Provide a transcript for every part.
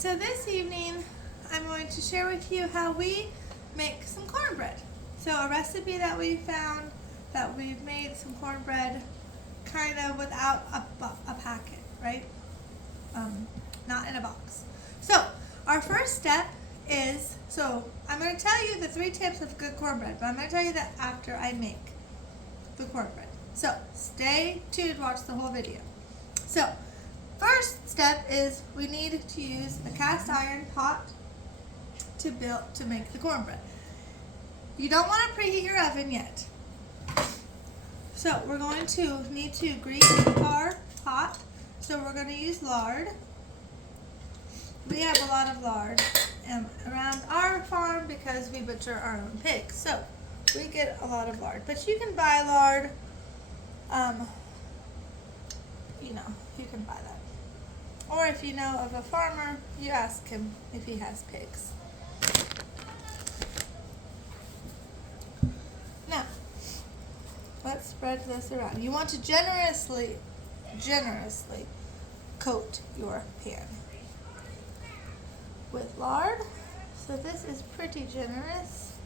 So this evening I'm going to share with you how we make some cornbread. So a recipe that we found that we've made some cornbread kind of without a packet, right? Not in a box. So our first step is, I'm going to tell you the 3 tips of good cornbread, but I'm going to tell you that after I make the cornbread. So stay tuned, watch the whole video. So first step is we need to use a cast iron pot to make the cornbread. You don't want to preheat your oven yet. So we're going to need to grease our pot. So we're going to use lard. We have a lot of lard around our farm because we butcher our own pigs. So we get a lot of lard. But you can buy lard, you can buy that. Or if you know of a farmer, you ask him if he has pigs. Now, let's spread this around. You want to generously coat your pan with lard. So this is pretty generous.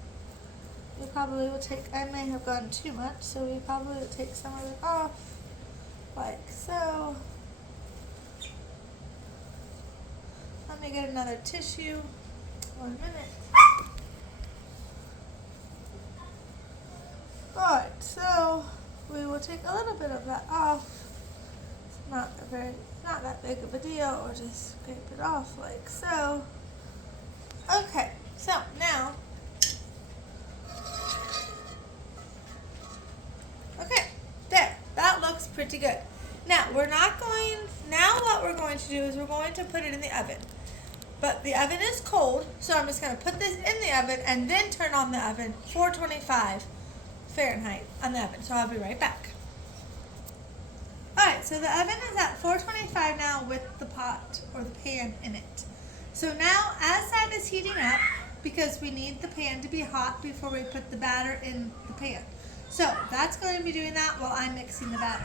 You probably will I may have gone too much, so we probably will take some of it off, like so. Let me get another tissue. 1 minute. Alright, so we will take a little bit of that off. It's not that big of a deal, or just scrape it off like so. Okay, so now, okay, there, that looks pretty good. Now, what we're going to do is we're going to put it in the oven. But the oven is cold, so I'm just going to put this in the oven and then turn on the oven, 425 Fahrenheit on the oven. So I'll be right back. Alright, so the oven is at 425 now with the pot or the pan in it. So now as that is heating up, because we need the pan to be hot before we put the batter in the pan. So that's going to be doing that while I'm mixing the batter.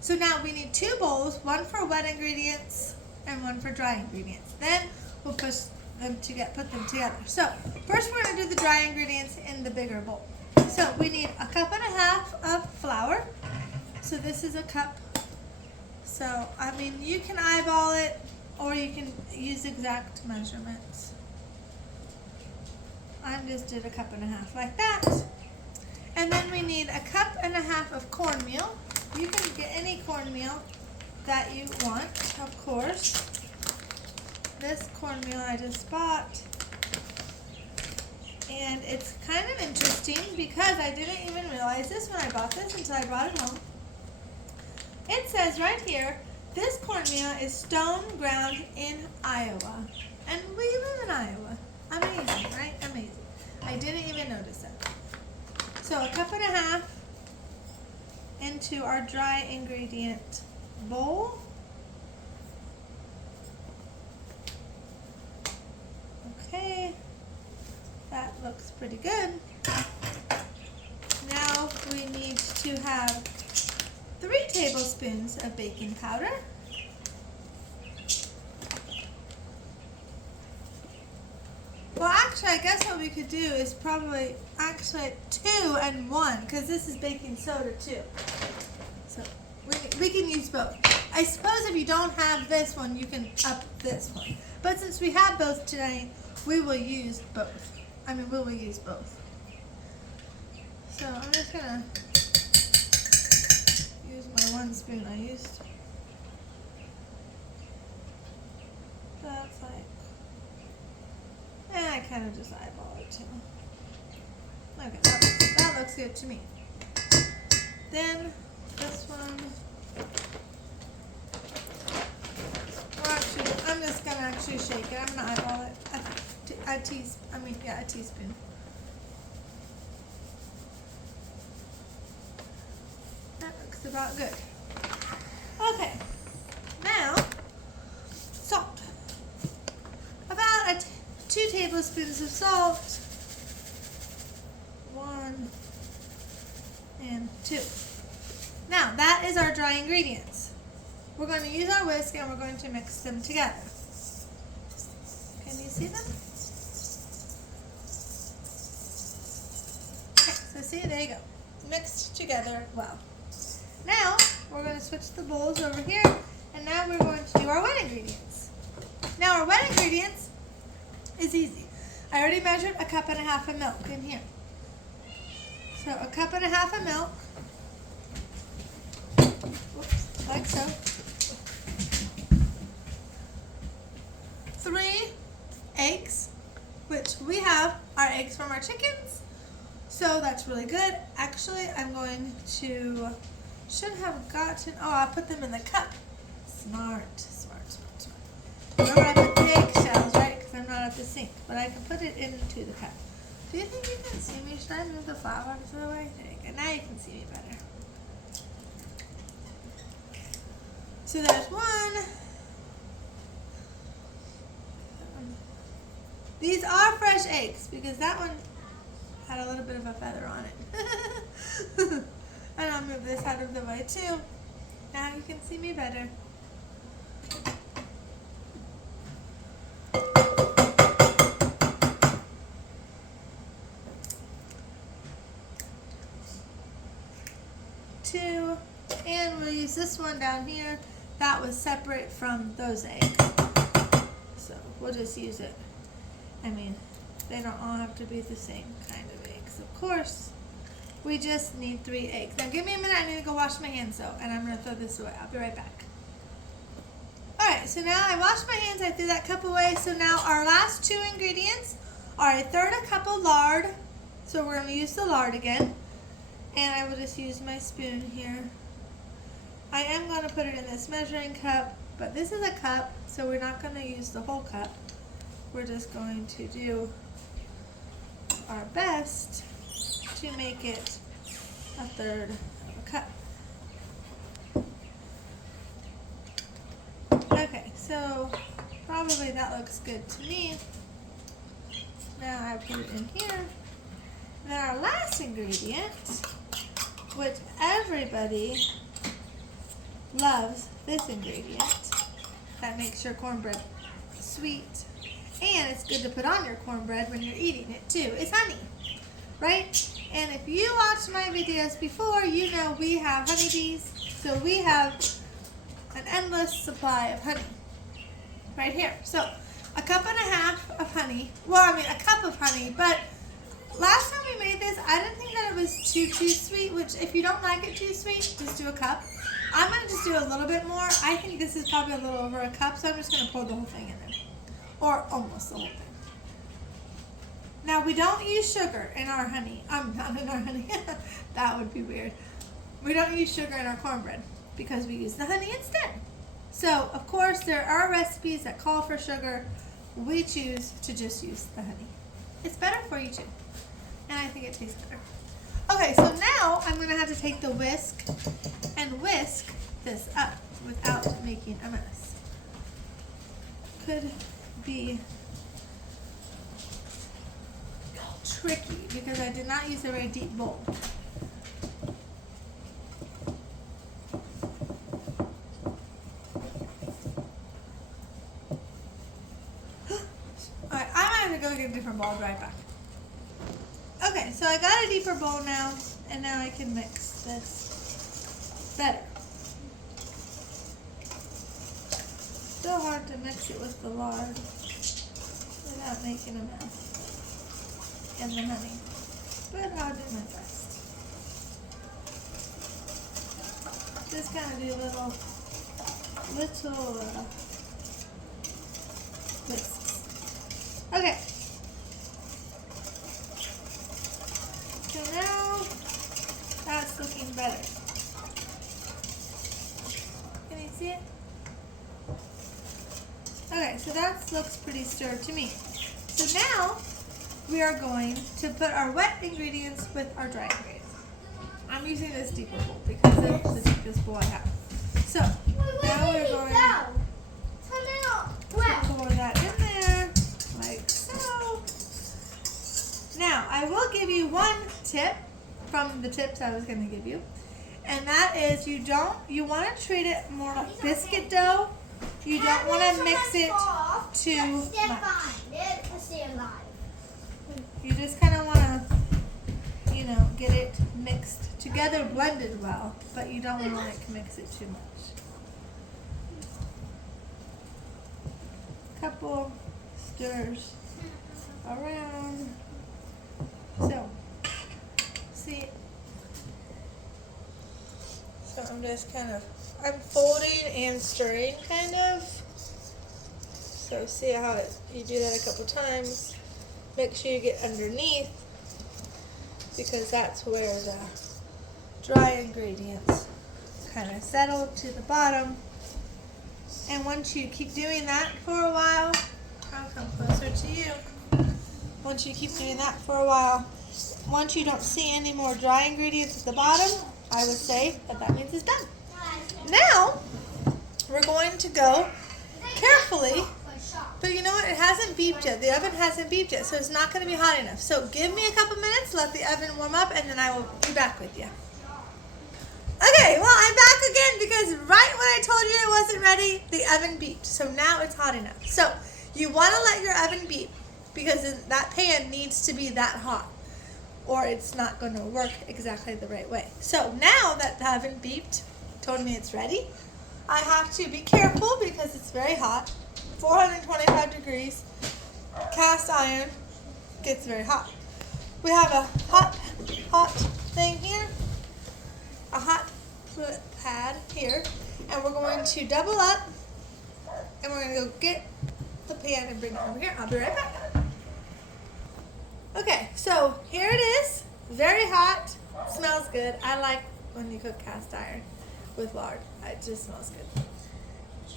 So now we need 2 bowls, one for wet ingredients and one for dry ingredients. Then we'll put them together. So first we're going to do the dry ingredients in the bigger bowl. So we need 1.5 cups of flour. So this is a cup. So you can eyeball it or you can use exact measurements. I just did 1.5 cups like that. And then we need 1.5 cups of cornmeal. You can get any cornmeal that you want, of course. This cornmeal I just bought. And it's kind of interesting because I didn't even realize this when I bought this until I brought it home. It says right here, this cornmeal is stone ground in Iowa. And we live in Iowa. Amazing, right? Amazing. I didn't even notice that. So 1.5 cups into our dry ingredient bowl. Okay, that looks pretty good. Now we need to have 3 tablespoons of baking powder. Well, actually, I guess what we could do is probably 2 and 1, because this is baking soda too. So we can use both. I suppose if you don't have this one, you can up this one. But since we have both today, we will use both. We will use both. So I'm just gonna use my 1 spoon I used. That's and I kind of just eyeball it too. Okay, that looks good to me. Then this one. I'm just gonna actually shake it. I'm gonna eyeball it. A teaspoon. That looks about good. Okay. Now, salt. About 2 tablespoons of salt. 1 and 2. Now, that is our dry ingredients. We're going to use our whisk and we're going to mix them together. Can you see them? Okay, so see, there you go. Mixed together well. Now, we're going to switch the bowls over here, and now we're going to do our wet ingredients. Now, our wet ingredients is easy. I already measured 1.5 cups of milk in here. So 1.5 cups of milk, whoops, like so. 3 eggs, which we have our eggs from our chickens, so that's really good. Actually, I'm going to, should have gotten, oh, I'll put them in the cup. Smart. Remember, I put the eggshells, right, because I'm not at the sink, but I can put it into the cup. Do you think you can see me? Should I move the flour out of the way? There you go. Now you can see me better. So there's one. These are fresh eggs because that one had a little bit of a feather on it. And I'll move this out of the way too. Now you can see me better. Two, and we'll use this one down here. That was separate from those eggs. So we'll just use it. I mean, they don't all have to be the same kind of eggs, of course. We just need 3 eggs. Now give me a minute, I need to go wash my hands though, and I'm going to throw this away. I'll be right back. Alright, so now I washed my hands, I threw that cup away. So now our last 2 ingredients are 1/3 cup of lard. So we're going to use the lard again. And I will just use my spoon here. I am going to put it in this measuring cup, but this is a cup, so we're not going to use the whole cup. We're just going to do our best to make it 1/3 of a cup. Okay, so probably that looks good to me. Now I put it in here. And then our last ingredient, which everybody loves this ingredient, that makes your cornbread sweet. And it's good to put on your cornbread when you're eating it too. It's honey, right? And if you watched my videos before, you know we have honeybees. So we have an endless supply of honey right here. So 1.5 cups of honey. Well, I mean a cup of honey, but last time we made this, I didn't think that it was too sweet, which if you don't like it too sweet, just do a cup. I'm going to just do a little bit more. I think this is probably a little over a cup, so I'm just going to pour the whole thing in there. Or almost the whole thing. Now, we don't use sugar in our honey. Not in our honey. That would be weird. We don't use sugar in our cornbread because we use the honey instead. So, of course, there are recipes that call for sugar. We choose to just use the honey. It's better for you too. And I think it tastes better. Okay, so now I'm going to have to take the whisk and whisk this up without making a mess. Could be tricky because I did not use a very deep bowl. Alright, I'm going to go get a different bowl. I'll be right back. Okay, so I got a deeper bowl now, and now I can mix this better. Still hard to mix it with the lard without making a mess and the honey, but I'll do my best. Just kind of do little whisks. Okay. So now that's looking better. Can you see it? Okay, so that looks pretty stirred to me. So now we are going to put our wet ingredients with our dry ingredients. I'm using this deeper bowl because it's the deepest bowl I have. So now we're going to pour that in there like so. Now I will give you one tip from the tips I was going to give you, and that is you want to treat it more like biscuit dough. You don't want to mix it too Stand much. by. Stand by. You just kind of want to, get it mixed together, blended well, but you don't want to mix it too much. Couple stirs around. So, see, so I'm just I'm folding and stirring kind of. So see how you do that a couple times. Make sure you get underneath because that's where the dry ingredients kind of settle to the bottom. And once you keep doing that for a while, I'll come closer to you. Once you keep doing that for a while, once you don't see any more dry ingredients at the bottom, I would say that means it's done. Now, we're going to go carefully, but you know what? It hasn't beeped yet. The oven hasn't beeped yet, so it's not going to be hot enough. So give me a couple minutes, let the oven warm up, and then I will be back with you. Okay, well, I'm back again because right when I told you it wasn't ready, the oven beeped. So now it's hot enough. So you want to let your oven beep because that pan needs to be that hot or it's not going to work exactly the right way. So now that the oven beeped, told me it's ready, I have to be careful because it's very hot. 425 degrees, cast iron gets very hot. We have a hot thing here, a hot pad here, and we're going to double up, and we're going to go get the pan and bring it over here. I'll be right back. Okay, so here it is, very hot, smells good. I like when you cook cast iron with lard. It just smells good.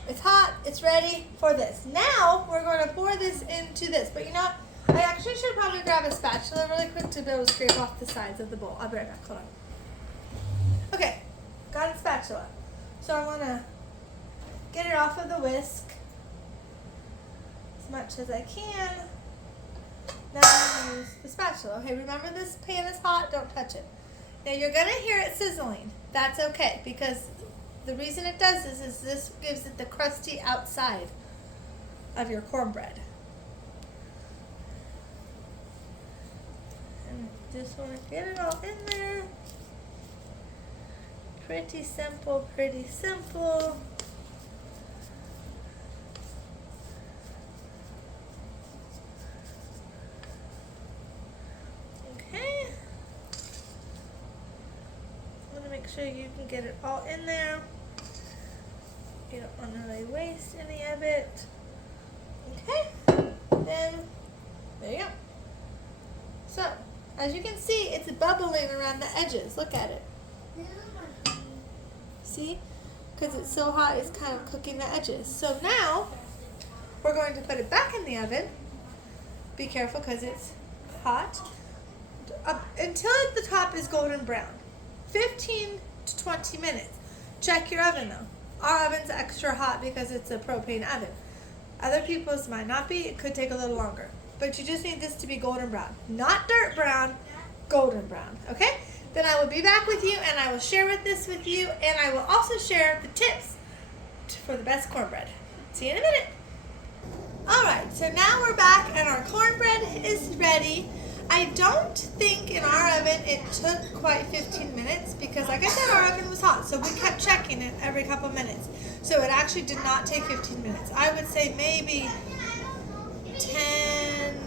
It's hot, it's ready for this. Now we're going to pour this into this, but you know what? I actually should probably grab a spatula really quick to be able to scrape off the sides of the bowl. I'll be right back, hold on. Okay, got a spatula. So I want to get it off of the whisk as much as I can. Now I'm going to use the spatula. Okay, remember this pan is hot, don't touch it. Now you're going to hear it sizzling. That's okay because the reason it does this is this gives it the crusty outside of your cornbread. And just want to get it all in there. Pretty simple, pretty simple. Okay. I want to make sure you can get it all in there. You don't want to really waste any of it. Okay. Then, there you go. So, as you can see, it's bubbling around the edges. Look at it. See? Because it's so hot, it's kind of cooking the edges. So now, we're going to put it back in the oven. Be careful because it's hot. Until the top is golden brown. 15 to 20 minutes. Check your oven though. Our oven's extra hot because it's a propane oven. Other people's might not be. It could take a little longer. But you just need this to be golden brown. Not dirt brown, golden brown. Okay? Then I will be back with you and I will share this with you and I will also share the tips for the best cornbread. See you in a minute. Alright, so now we're back and our cornbread is ready. I don't think in our oven it took quite 15 minutes because like I said, our oven was hot, so we kept checking it every couple minutes. So it actually did not take 15 minutes. I would say maybe 10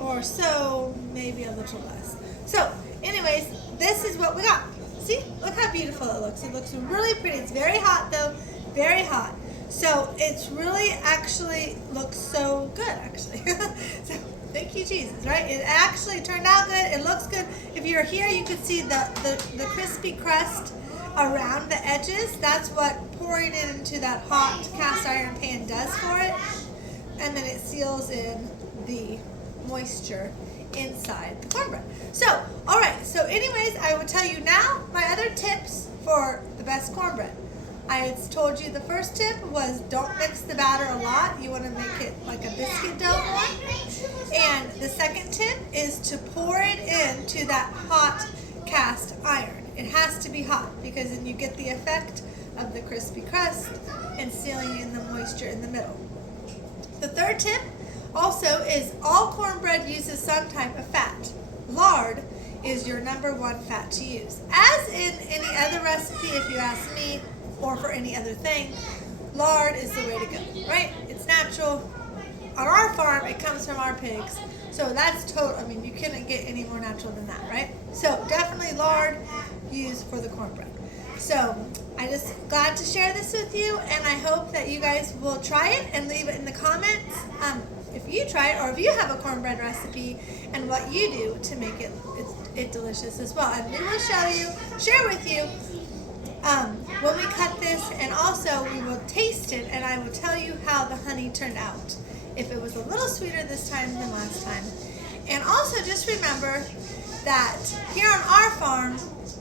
or so, maybe a little less. So anyways, this is what we got. See, look how beautiful it looks. It looks really pretty. It's very hot though, very hot. So it's really actually looks so good actually. So, thank you, Jesus, right? It actually turned out good. It looks good. If you're here, you can see the crispy crust around the edges. That's what pouring it into that hot cast iron pan does for it. And then it seals in the moisture inside the cornbread. So, all right. So anyways, I will tell you now my other tips for the best cornbread. I had told you the first tip was don't mix the batter a lot. You want to make it like a biscuit dough more. And the second tip is to pour it into that hot cast iron. It has to be hot because then you get the effect of the crispy crust and sealing in the moisture in the middle. The third tip also is all cornbread uses some type of fat. Lard is your number one fat to use. As in any other recipe, if you ask me, or for any other thing, lard is the way to go, right? It's natural. On our farm, it comes from our pigs. So that's total, I mean, you couldn't get any more natural than that, right? So definitely lard used for the cornbread. So I just glad to share this with you, and I hope that you guys will try it and leave it in the comments if you try it, or if you have a cornbread recipe and what you do to make it delicious as well. And we will share with you when we cut this, and also we will taste it, and I will tell you how the honey turned out. If it was a little sweeter this time than last time. And also just remember that here on our farm,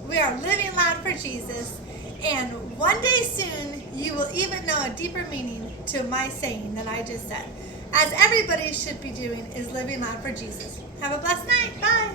we are living loud for Jesus, and one day soon you will even know a deeper meaning to my saying that I just said. As everybody should be doing, is living loud for Jesus. Have a blessed night. Bye.